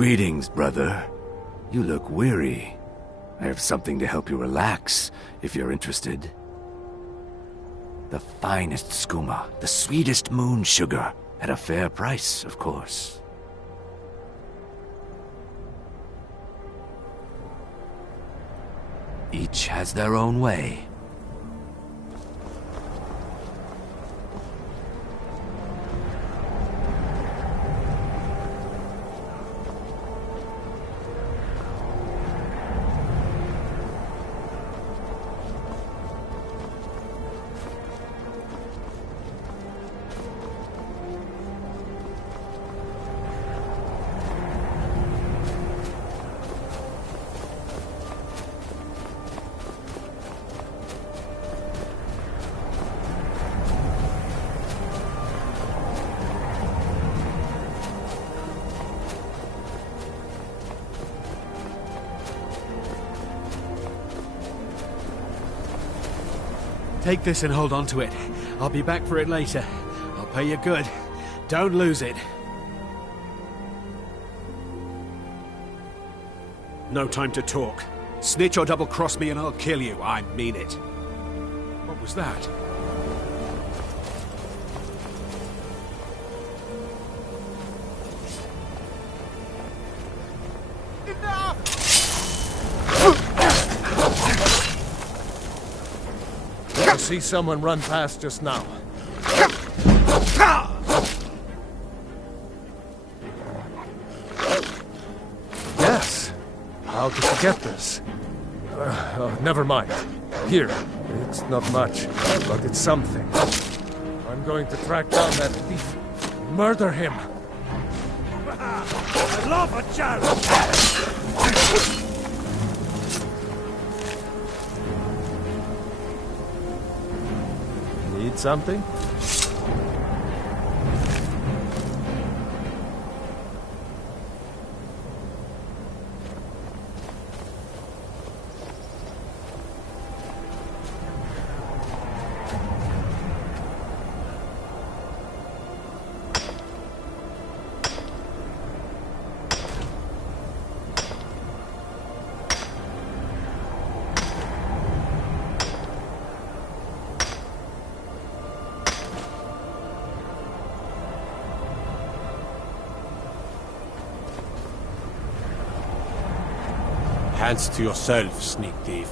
Greetings, brother. You look weary. I have something to help you relax, if you're interested. The finest skooma, the sweetest moon sugar, at a fair price, of course. Each has their own way. Take this and hold on to it. I'll be back for it later. I'll pay you good. Don't lose it. No time to talk. Snitch or double-cross me and I'll kill you. I mean it. What was that? I see someone run past just now. Yes. How to forget this? Never mind. Here. It's not much, but it's something. I'm going to track down that thief. Murder him. I love a challenge! Need something? Hands to yourself, sneak thief.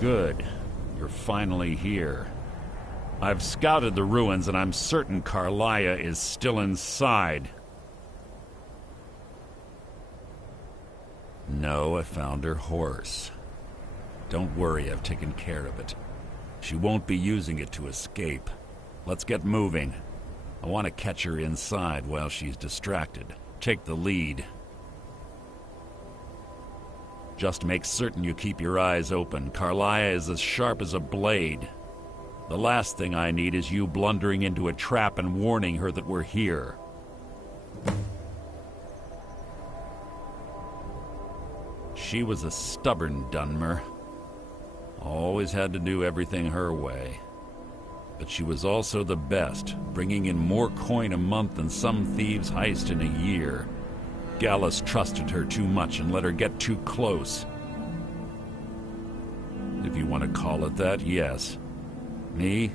Good. You're finally here. I've scouted the ruins and I'm certain Carlia is still inside. No, I found her horse. Don't worry, I've taken care of it. She won't be using it to escape. Let's get moving. I want to catch her inside while she's distracted. Take the lead. Just make certain you keep your eyes open. Carlia is as sharp as a blade. The last thing I need is you blundering into a trap and warning her that we're here. She was a stubborn Dunmer. Always had to do everything her way. But she was also the best, bringing in more coin a month than some thieves heist in a year. Gallus trusted her too much and let her get too close. If you want to call it that, yes. Me?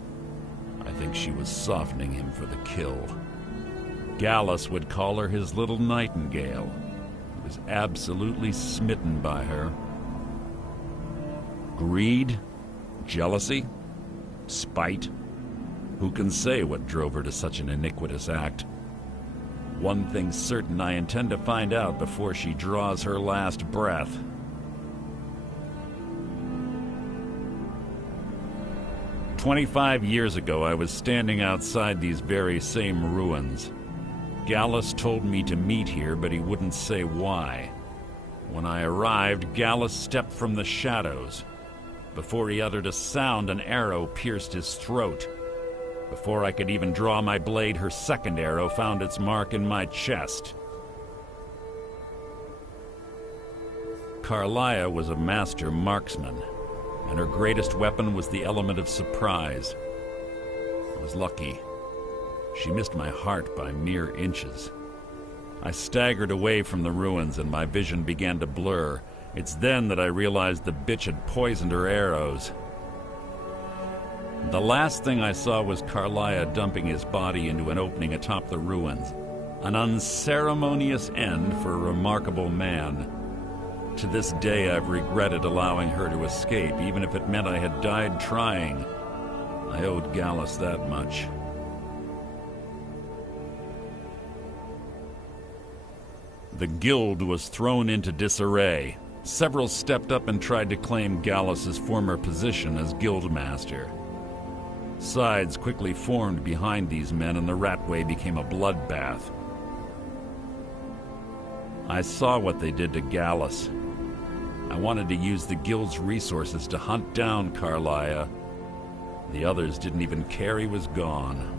I think she was softening him for the kill. Gallus would call her his little nightingale. He was absolutely smitten by her. Greed? Jealousy? Spite? Who can say what drove her to such an iniquitous act? One thing's certain, I intend to find out before she draws her last breath. "25 years ago, I was standing outside these very same ruins. Gallus told me to meet here, but he wouldn't say why. When I arrived, Gallus stepped from the shadows. Before he uttered a sound, an arrow pierced his throat. Before I could even draw my blade, her second arrow found its mark in my chest. Carlia was a master marksman, and her greatest weapon was the element of surprise. I was lucky. She missed my heart by mere inches. I staggered away from the ruins and my vision began to blur. It's then that I realized the bitch had poisoned her arrows. The last thing I saw was Carlia dumping his body into an opening atop the ruins. An unceremonious end for a remarkable man. To this day, I've regretted allowing her to escape, even if it meant I had died trying. I owed Gallus that much. The guild was thrown into disarray. Several stepped up and tried to claim Gallus's former position as guildmaster. Sides quickly formed behind these men, and the Ratway became a bloodbath. I saw what they did to Gallus. I wanted to use the guild's resources to hunt down Carlia. The others didn't even care he was gone.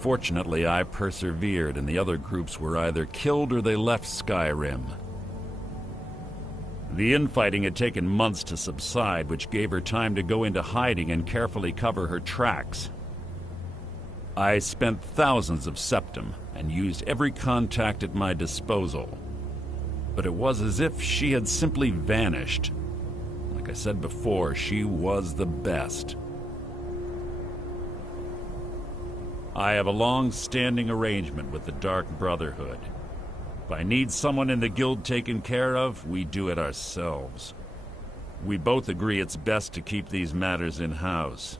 Fortunately, I persevered, and the other groups were either killed or they left Skyrim. The infighting had taken months to subside, which gave her time to go into hiding and carefully cover her tracks. I spent thousands of septum and used every contact at my disposal. But it was as if she had simply vanished. Like I said before, she was the best. I have a long-standing arrangement with the Dark Brotherhood. If I need someone in the guild taken care of, we do it ourselves. We both agree it's best to keep these matters in-house.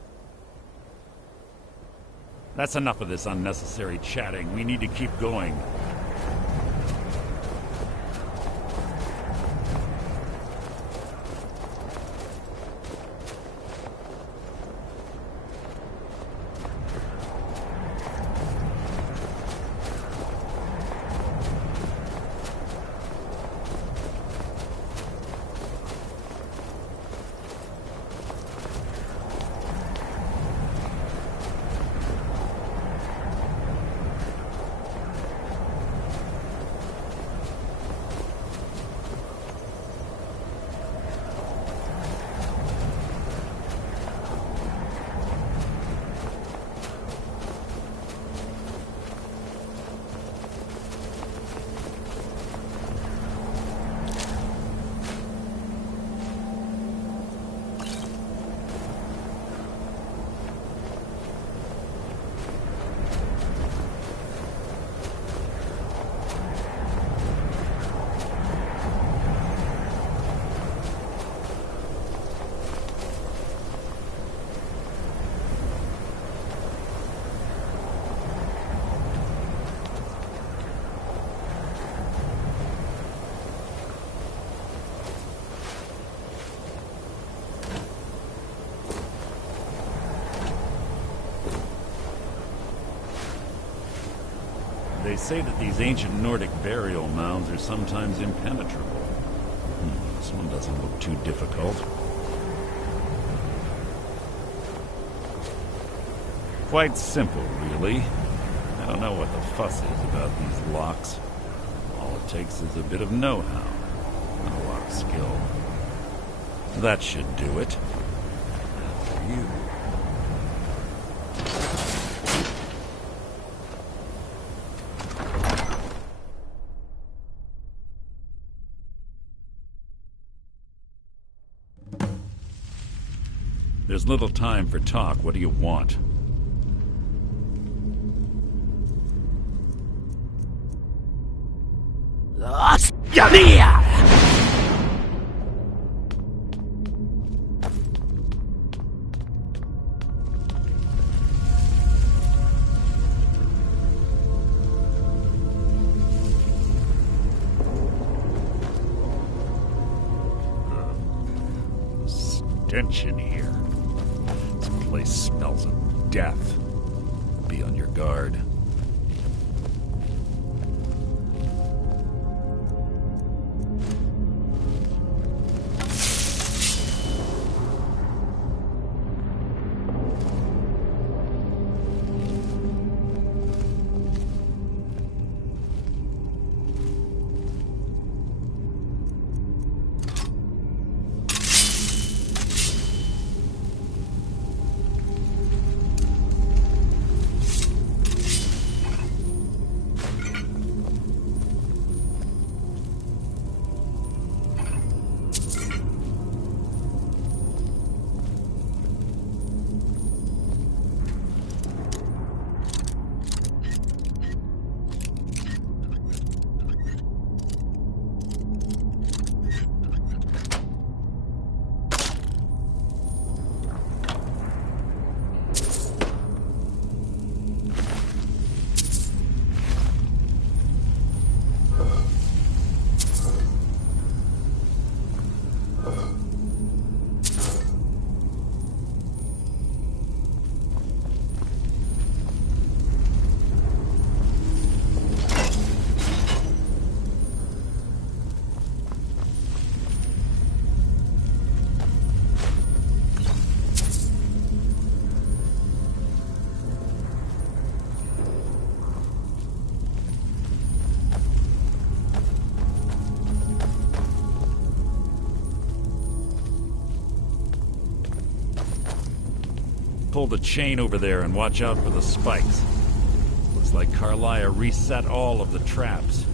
That's enough of this unnecessary chatting. We need to keep going. say that these ancient Nordic burial mounds are sometimes impenetrable. This one doesn't look too difficult. Quite simple, really. I don't know what the fuss is about these locks. All it takes is a bit of know-how and a lot of skill. That should do it. After you. There's little time for talk. What do you want? Stench in here. This place smells of death. Be on your guard. Pull the chain over there and watch out for the spikes. Looks like Carlia reset all of the traps.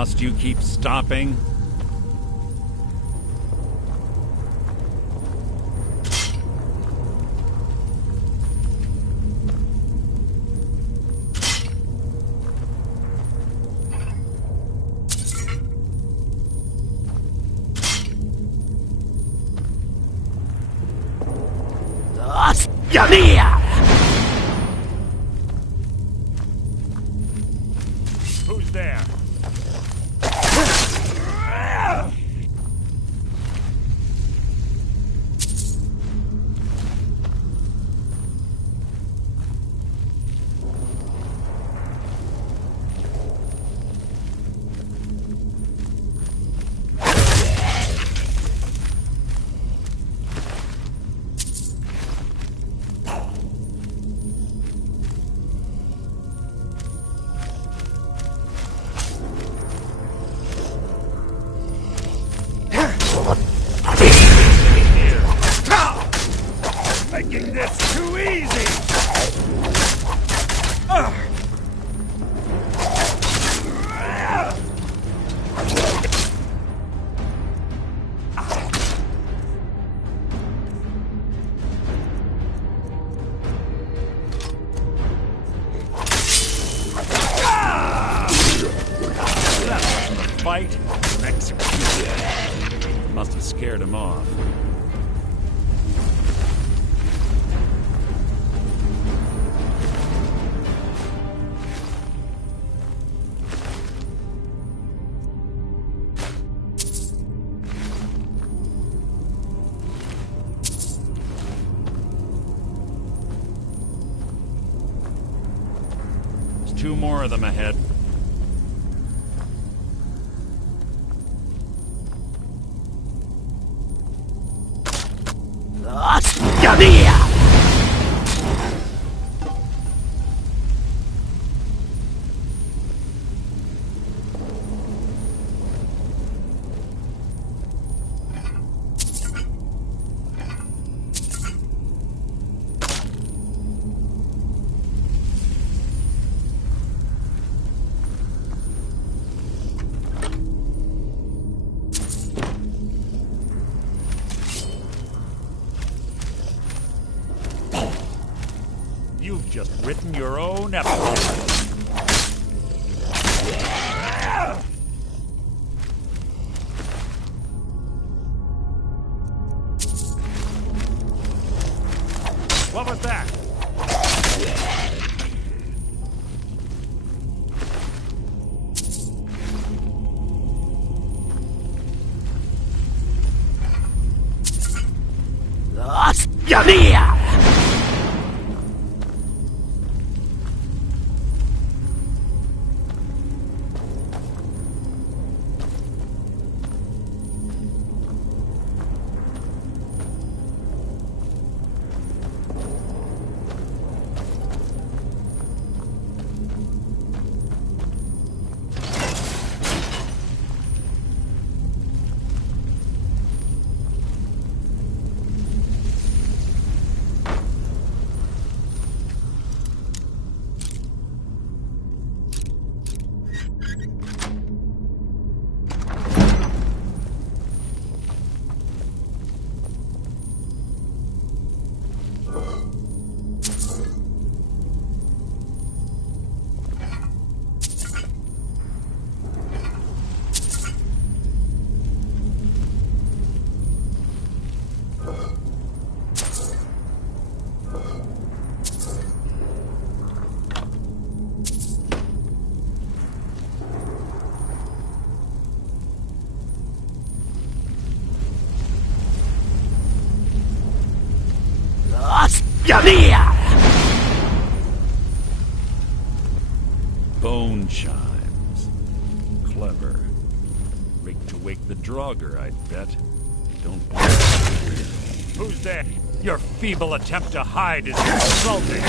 Must you keep stopping? Who's there? Making this too easy! Fight? Execution. Must have scared him off. There's 2 more of them ahead. You've just written your own episode. What was that? Bone chimes. Clever. Rigged to wake the Draugr, I'd bet. Don't believe it. Who's there? Your feeble attempt to hide is insulting.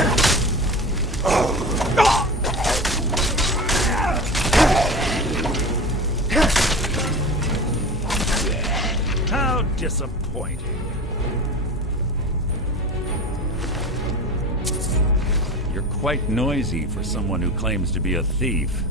How disappointing. You're quite noisy for someone who claims to be a thief.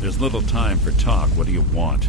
There's little time for talk. What do you want?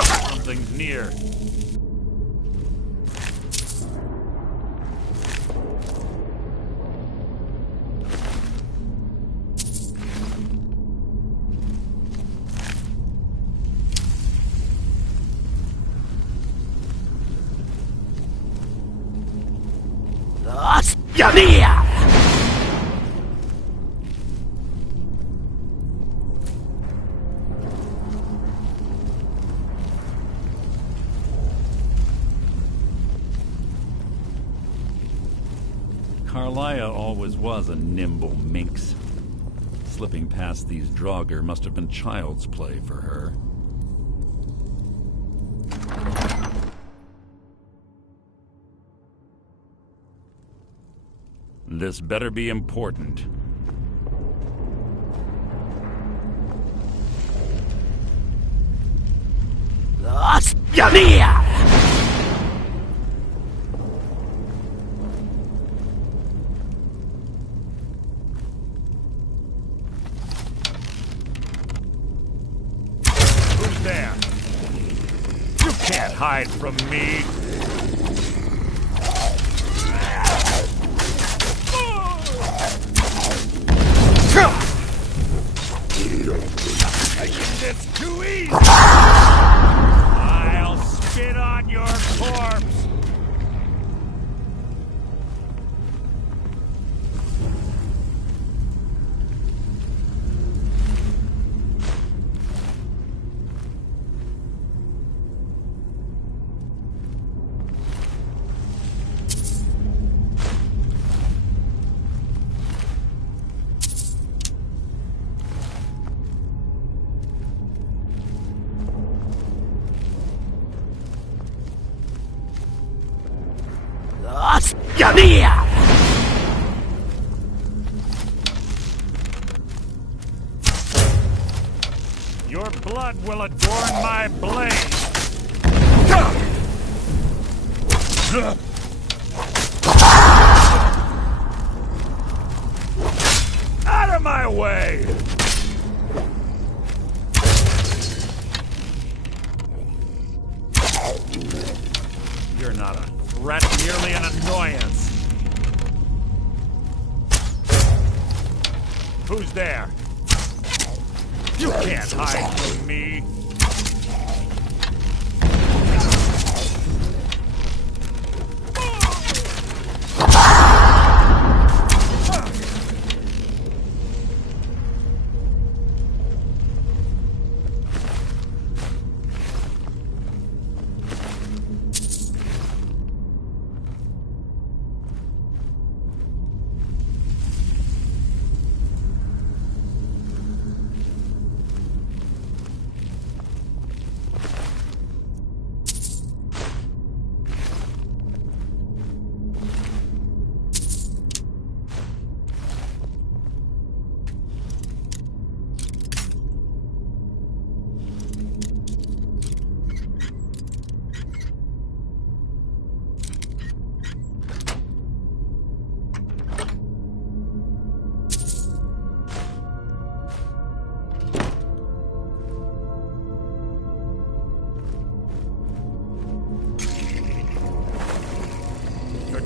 Something's near. Yamia! Carlia always was a nimble minx. Slipping past these Draugr must have been child's play for her. This better be important. Yamia! Who's there? You can't hide from me! It's too easy! I'll spit on your corpse! Yamia! Your blood will adorn my blade! Out of my way! You're not a threat, merely an annoyance. Who's there? You can't hide from me.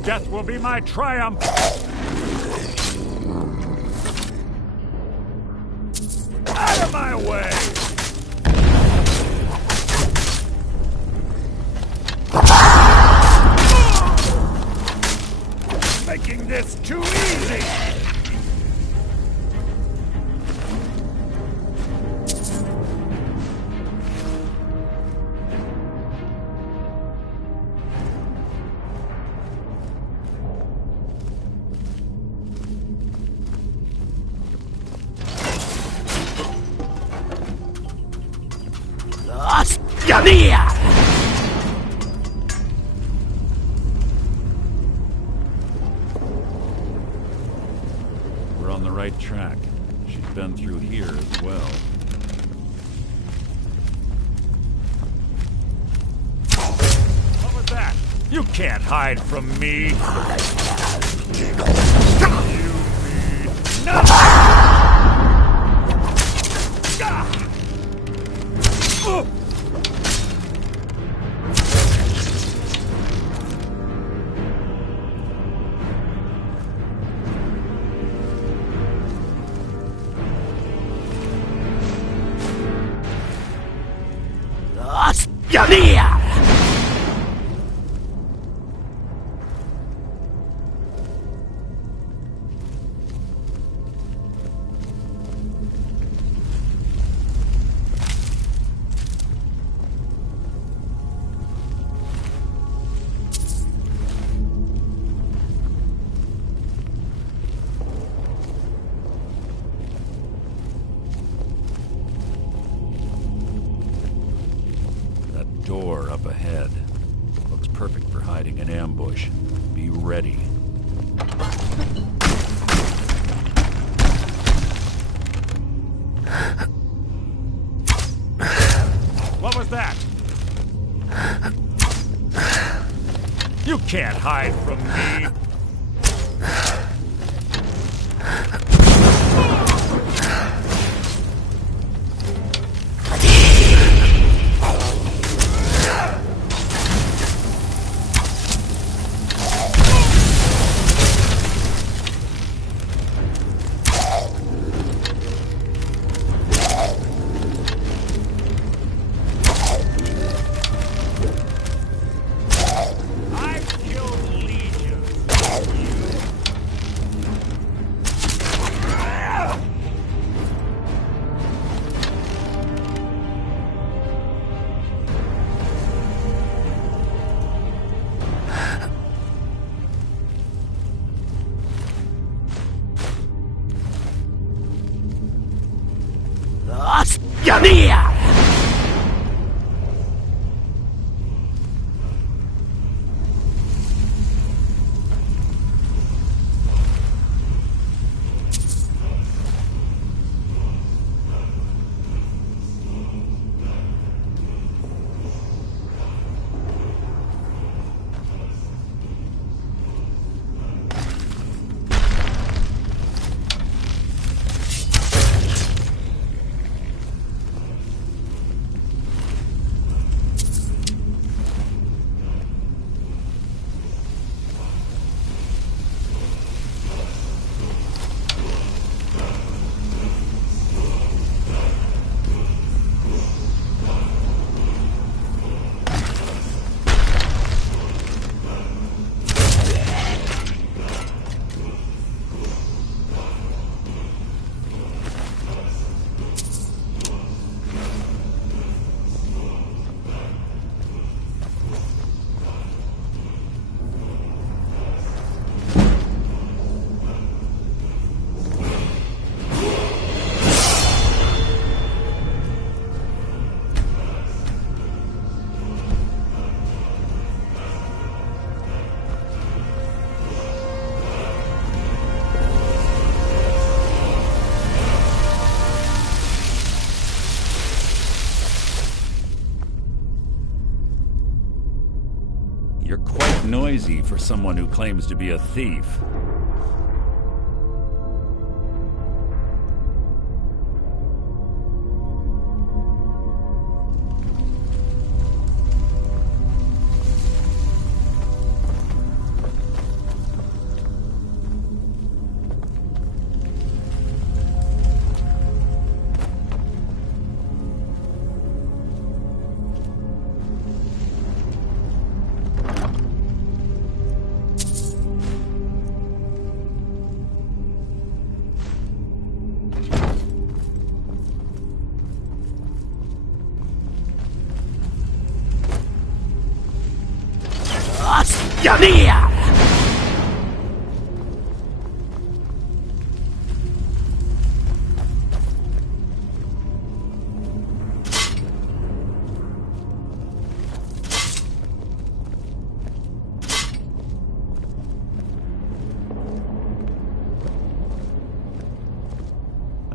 Death will be my triumph! Out of my way! Making this too easy! Yamia! We're on the right track. She's been through here as well. What was that? You can't hide from me! You mean nothing! Door up ahead. Looks perfect for hiding an ambush. Be ready. What was that? You can't hide from me! You're quite noisy for someone who claims to be a thief.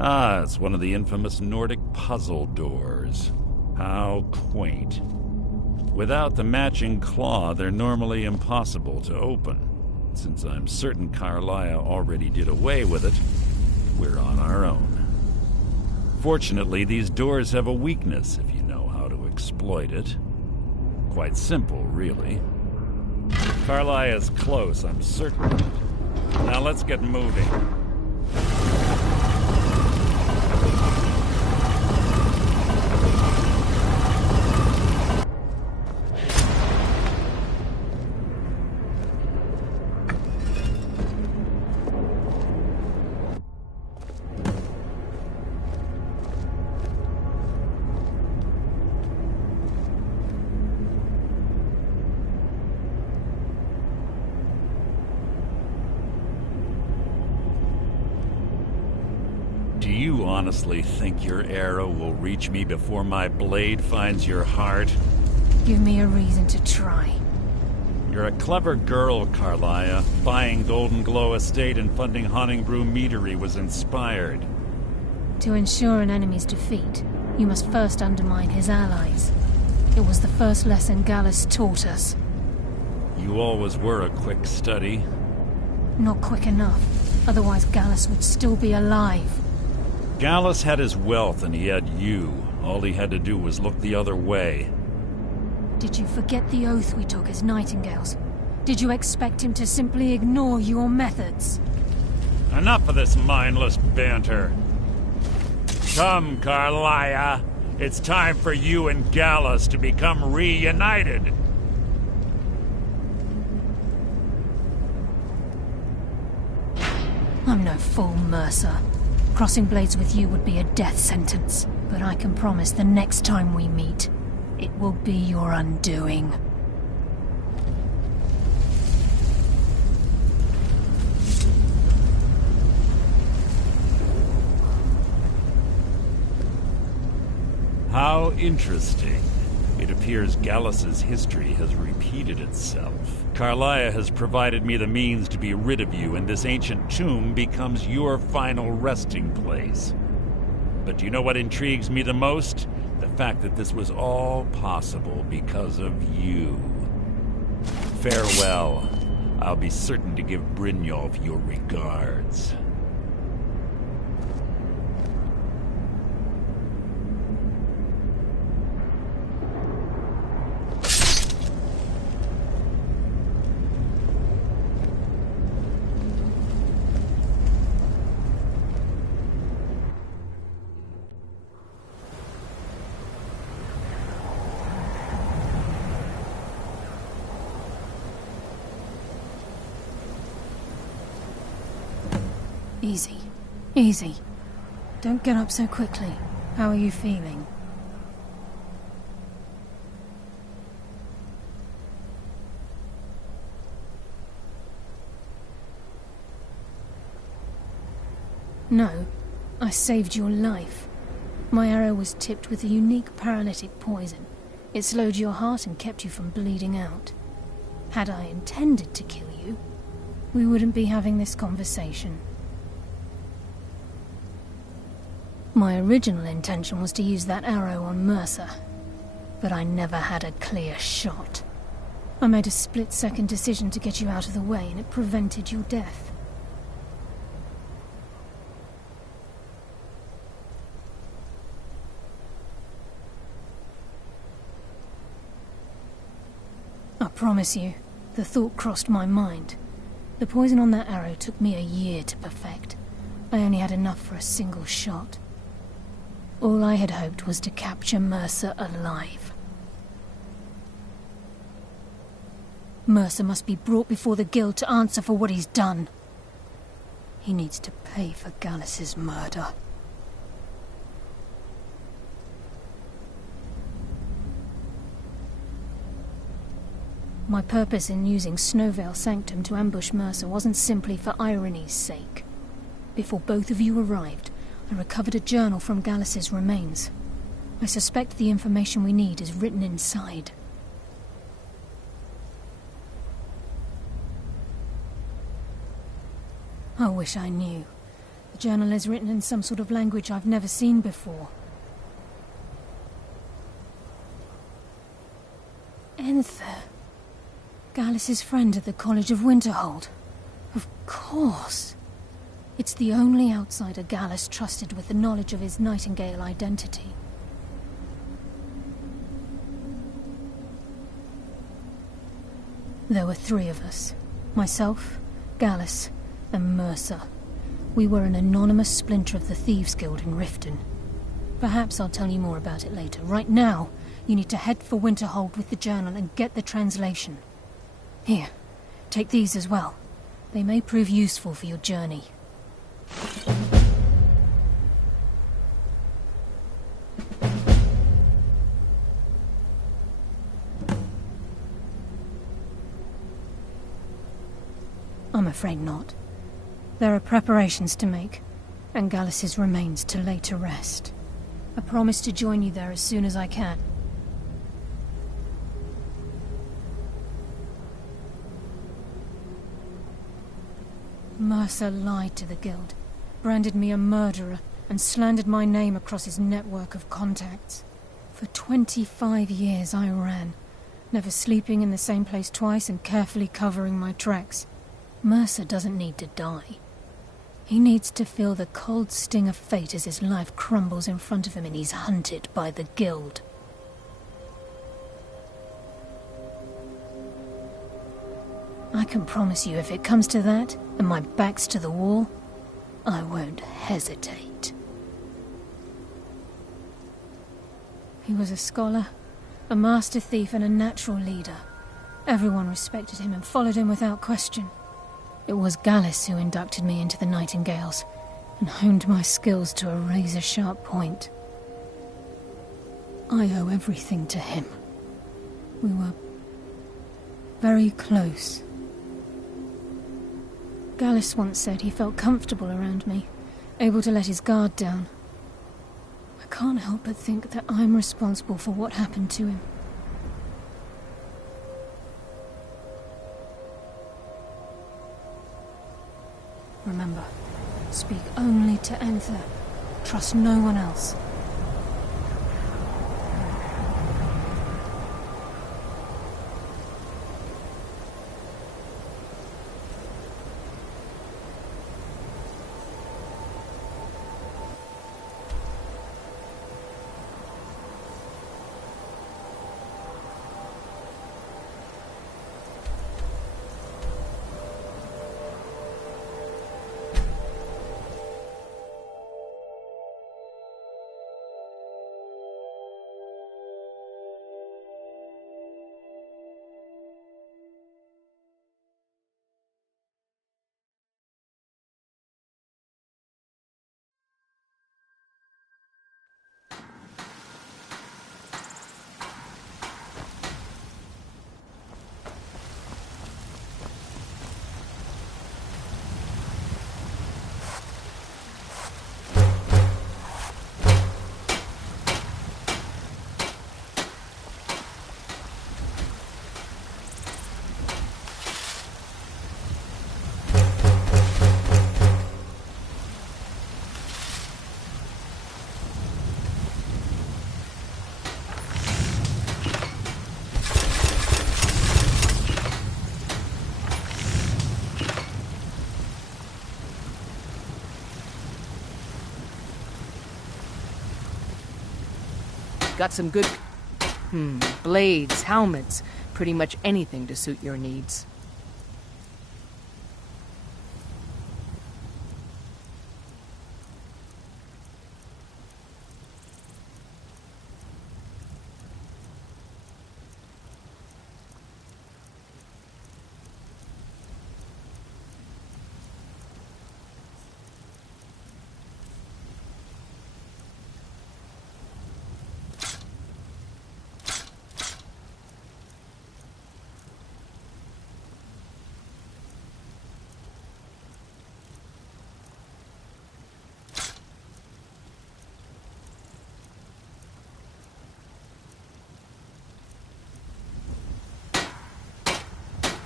Ah, it's one of the infamous Nordic puzzle doors. How quaint. Without the matching claw, they're normally impossible to open. Since I'm certain Carlia already did away with it, we're on our own. Fortunately, these doors have a weakness if you know how to exploit it. Quite simple, really. Carlia's close, I'm certain of it. Now let's get moving. You honestly think your arrow will reach me before my blade finds your heart? Give me a reason to try. You're a clever girl, Carlia. Buying Golden Glow Estate and funding Honningbrew Meadery was inspired. To ensure an enemy's defeat, you must first undermine his allies. It was the first lesson Gallus taught us. You always were a quick study. Not quick enough. Otherwise Gallus would still be alive. Gallus had his wealth and he had you. All he had to do was look the other way. Did you forget the oath we took as Nightingales? Did you expect him to simply ignore your methods? Enough of this mindless banter. Come, Carlia. It's time for you and Gallus to become reunited. I'm no fool, Mercer. Crossing blades with you would be a death sentence. But I can promise the next time we meet, it will be your undoing. How interesting. It appears Gallus's history has repeated itself. Carlia has provided me the means to be rid of you, and this ancient tomb becomes your final resting place. But do you know what intrigues me the most? The fact that this was all possible because of you. Farewell. I'll be certain to give Brynjolf your regards. Easy. Easy. Don't get up so quickly. How are you feeling? No. I saved your life. My arrow was tipped with a unique paralytic poison. It slowed your heart and kept you from bleeding out. Had I intended to kill you, we wouldn't be having this conversation. My original intention was to use that arrow on Mercer, but I never had a clear shot. I made a split-second decision to get you out of the way, and it prevented your death. I promise you, the thought crossed my mind. The poison on that arrow took me a year to perfect. I only had enough for a single shot. All I had hoped was to capture Mercer alive. Mercer must be brought before the Guild to answer for what he's done. He needs to pay for Gallus's murder. My purpose in using Snowvale Sanctum to ambush Mercer wasn't simply for irony's sake. Before both of you arrived, I recovered a journal from Gallus's remains. I suspect the information we need is written inside. I wish I knew. The journal is written in some sort of language I've never seen before. Enther. Gallus's friend at the College of Winterhold. Of course. It's the only outsider Gallus trusted with the knowledge of his Nightingale identity. There were 3 of us. Myself, Gallus, and Mercer. We were an anonymous splinter of the Thieves' Guild in Riften. Perhaps I'll tell you more about it later. Right now, you need to head for Winterhold with the journal and get the translation. Here, take these as well. They may prove useful for your journey. I'm afraid not. There are preparations to make. and Gallus's remains to lay to rest. I promise to join you there as soon as I can. Mercer lied to the Guild, branded me a murderer, and slandered my name across his network of contacts. For 25 years I ran, never sleeping in the same place twice and carefully covering my tracks. Mercer doesn't need to die. He needs to feel the cold sting of fate as his life crumbles in front of him and he's hunted by the Guild. I can promise you, if it comes to that, and my back's to the wall, I won't hesitate. He was a scholar, a master thief, and a natural leader. Everyone respected him and followed him without question. It was Gallus who inducted me into the Nightingales, and honed my skills to a razor-sharp point. I owe everything to him. We were very close. Gallus once said he felt comfortable around me, able to let his guard down. I can't help but think that I'm responsible for what happened to him. Remember, speak only to Anther. Trust no one else. Got some good... blades, helmets, pretty much anything to suit your needs.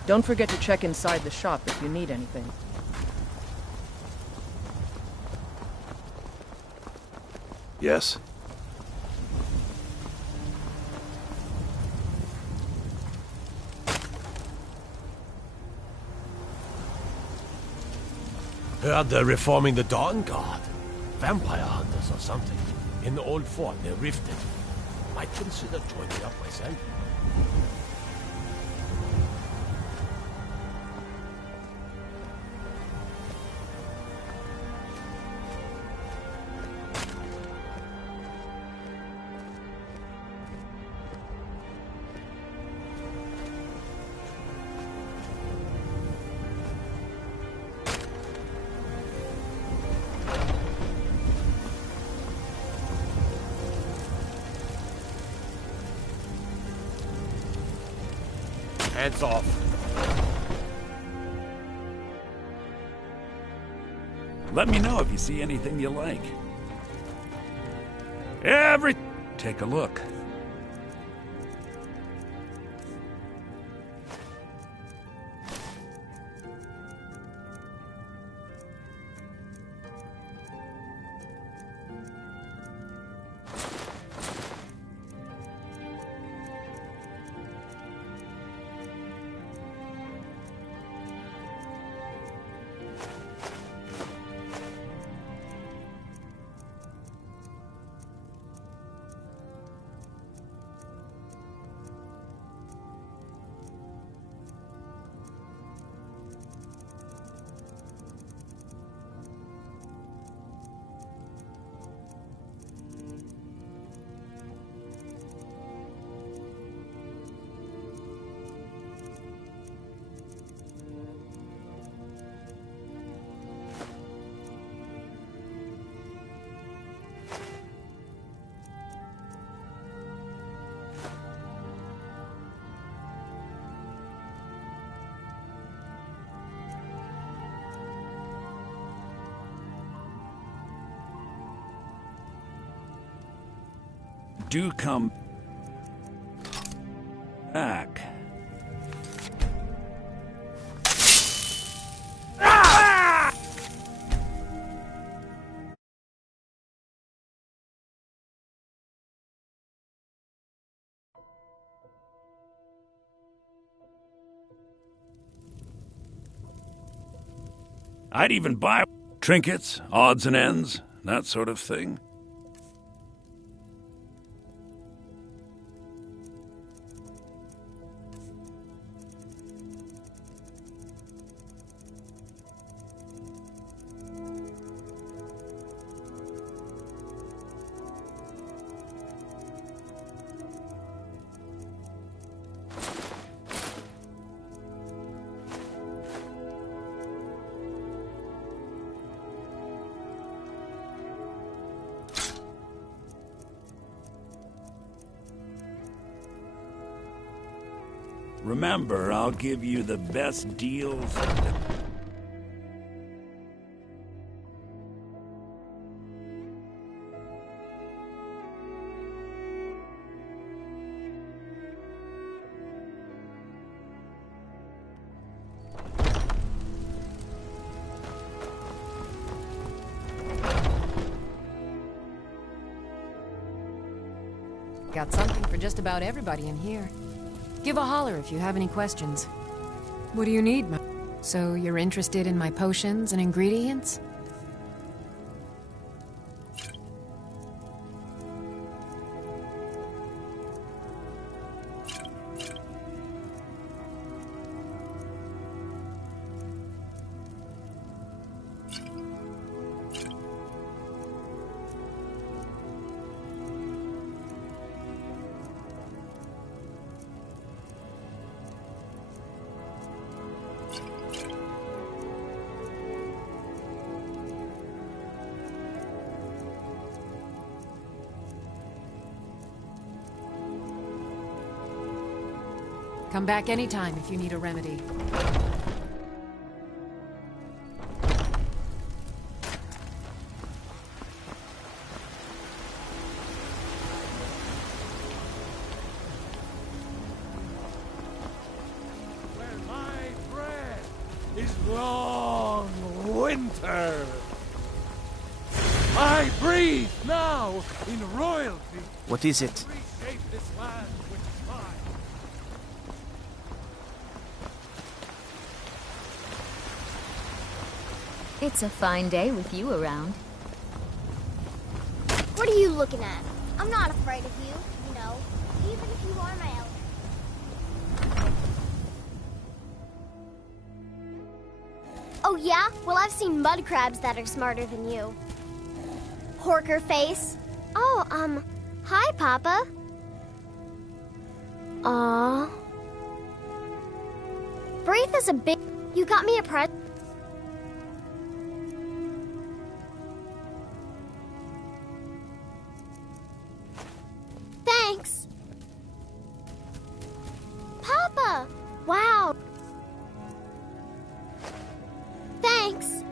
Don't forget to check inside the shop if you need anything. Yes? Heard they're reforming the Dawn Guard. Vampire hunters or something. In the old fort near Riften. Might consider joining up myself. Hands off. Let me know if you see anything you like. Take a look. Do come back. I'd even buy trinkets, odds and ends, that sort of thing. Remember, I'll give you the best deals. Got something for just about everybody in here. Give a holler if you have any questions. What do you need, So you're interested in my potions and ingredients? Come back anytime if you need a remedy. Where my bread is long winter. I breathe now in royalty. What is it? Reshape this land with mine. It's a fine day with you around. What are you looking at? I'm not afraid of you, you know, even if you are my elder. Oh yeah? Well, I've seen mud crabs that are smarter than you. Horker face. Oh, hi, Papa. Aw. Breathe is a big... You got me a present. Thanks. Papa! Wow. Thanks.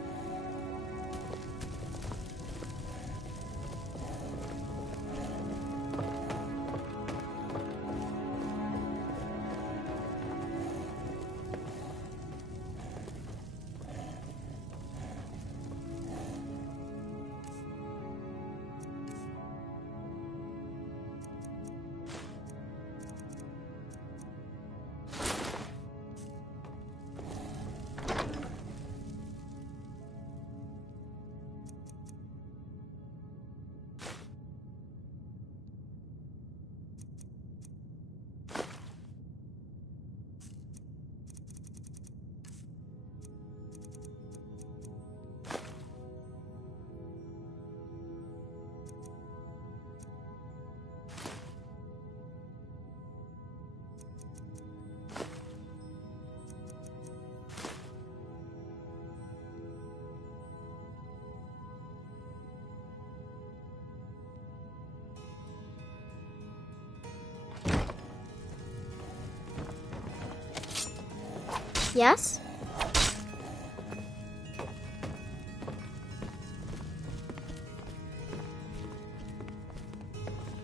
Yes?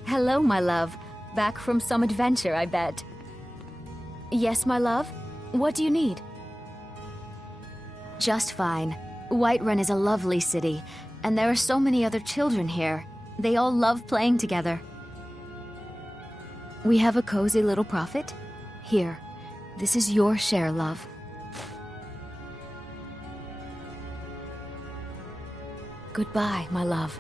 Hello, my love. Back from some adventure, I bet. Yes, my love? What do you need? Just fine. Whiterun is a lovely city, and there are so many other children here. They all love playing together. We have a cozy little profit. Here, this is your share, love. Goodbye, my love.